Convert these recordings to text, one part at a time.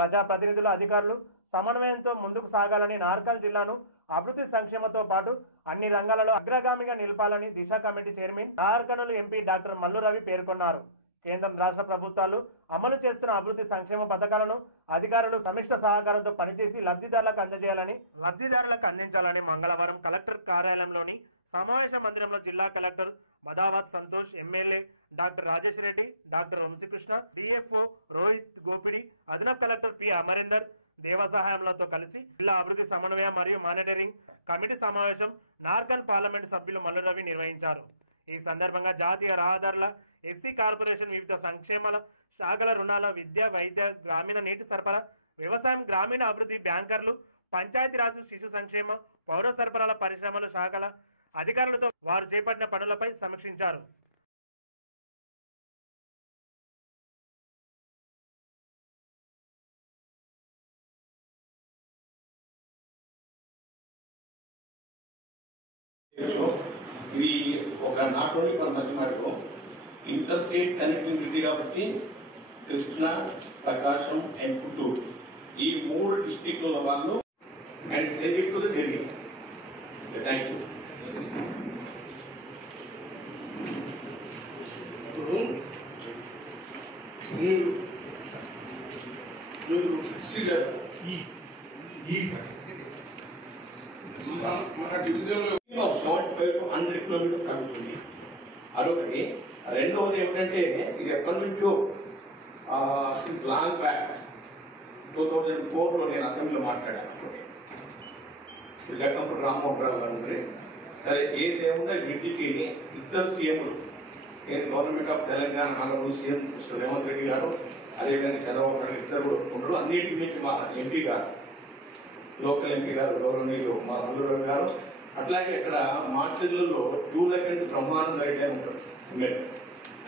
ప్రజాప్రతినిధులు అధికారులు సమన్వయంతో ముందుకు సాగాలని నార్కల్ జిల్లాను అభివృద్ధి సంక్షేమతో పాటు అన్ని రంగాలలో అగ్రగామిగా నిలపాలని దిశ కమిటీ చైర్మన్ నార్కల్ ఎంపీ డాక్టర్ మల్లు రవి పేర్కొన్నారు. కేంద్రం రాష్ట్ర ప్రభుత్వాలు అమలు చేస్తున్న అభివృద్ధి సంక్షేమ పథకాలను అధికారులు సమిష్ట సహకారంతో పనిచేసి లబ్ధిదారులకు అందించాలని మంగళవారం కలెక్టర్ కార్యాలయంలోని సమావేశ మందిరంలో జిల్లా collector Madavath Santosh, MLA doctor Rajesh Reddy, doctor Vamshi Krishna, DFO Rohit Gopidi, అదనపు కలెక్టర్ పి అమరేందర్ దేవసహాయంలతో కలిసి జిల్లా అభివృద్ధి సమన్వయ మరియు మానిటరింగ్ కమిటీ సమావేశం నార్కల్ పార్లమెంటు సభ్యులు మల్లు రవి నిర్వహించారు. ఈ సందర్భంగా జాతీయ రహదారుల, ఎస్సీ కార్పొరేషన్, వివిధ సంక్షేమ శాఖల రుణాల, విద్య, వైద్య, గ్రామీణ నీటి సరఫరా, వ్యవసాయం, గ్రామీణ అభివృద్ధి, బ్యాంకర్లు, పంచాయతీరాజు, శిశు సంక్షేమ, పౌర సరఫరాల, పరిశ్రమల శాఖల అధికారులతో వారు చేపట్టిన పనులపై సమీక్షించారు. ఇది ఒక నాట్ ఓన్లీ మన మధ్యమాటలో ఇంటర్ స్టేట్ కనెక్టివిటీ కాబట్టి కృష్ణా, ప్రకాశం అండ్ పుత్తూరు ఈ 3 డిస్ట్రిక్ట్ల వాళ్ళు and saving to the Delhi. Thank you. మన డివిజన్ 100 కిలోమీటర్స్ కలుగుతుంది. అదొకటి. రెండవది ఏమిటంటే ఇది ఎప్పటి నుంచో లాంగ్ బ్యాక్ 2004లో నేను అసెంబ్లీలో మాట్లాడాను. లెక్కంపూడి రామ్మోహన్ రావు గారు సరే ఏదేముందో వీటికి ఇద్దరు సీఎంలు, గవర్నమెంట్ ఆఫ్ తెలంగాణ మనకు సీఎం రేవంత్ రెడ్డి గారు, అదేవిధంగా చంద్రబాబు నాయుడు ఇద్దరు కూడా ఒప్పుకుంటారు. అన్నింటి నుంచి మా ఎంపీ గారు, లోకల్ ఎంపీ గారు గౌరవనీయులు మా మల్లు రవి గారు, అట్లాగే ఇక్కడ మార్చిల్లో 2 లక్షల బ్రహ్మానంద రెడ్డి అని ఉంటారు ఎమ్మెల్యే,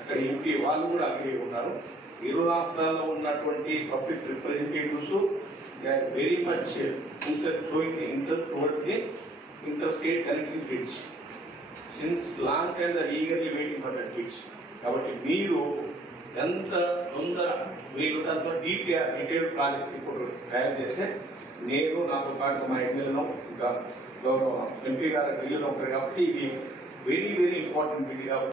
అక్కడ ఎంపీ వాళ్ళు కూడా అక్కడే ఉన్నారు. ఇరు రాష్ట్రాల్లో ఉన్నటువంటి public representatives very much inter state connecting bids since long time they're eagerly waiting for that bids. కాబట్టి మీరు ఎంత తొందర వీళ్ళంత డీటెయిల్ ప్రాజెక్ట్ ఇప్పుడు తయారు చేస్తే నేను నాతో పాటు మా ఎమ్మెల్యేలో ఇంకా గౌరవ ఎంపీ గారు ఢిల్లీలో ఉంటారు కాబట్టి ఇది వెరీ వెరీ ఇంపార్టెంట్ బిడ్ కాబట్టి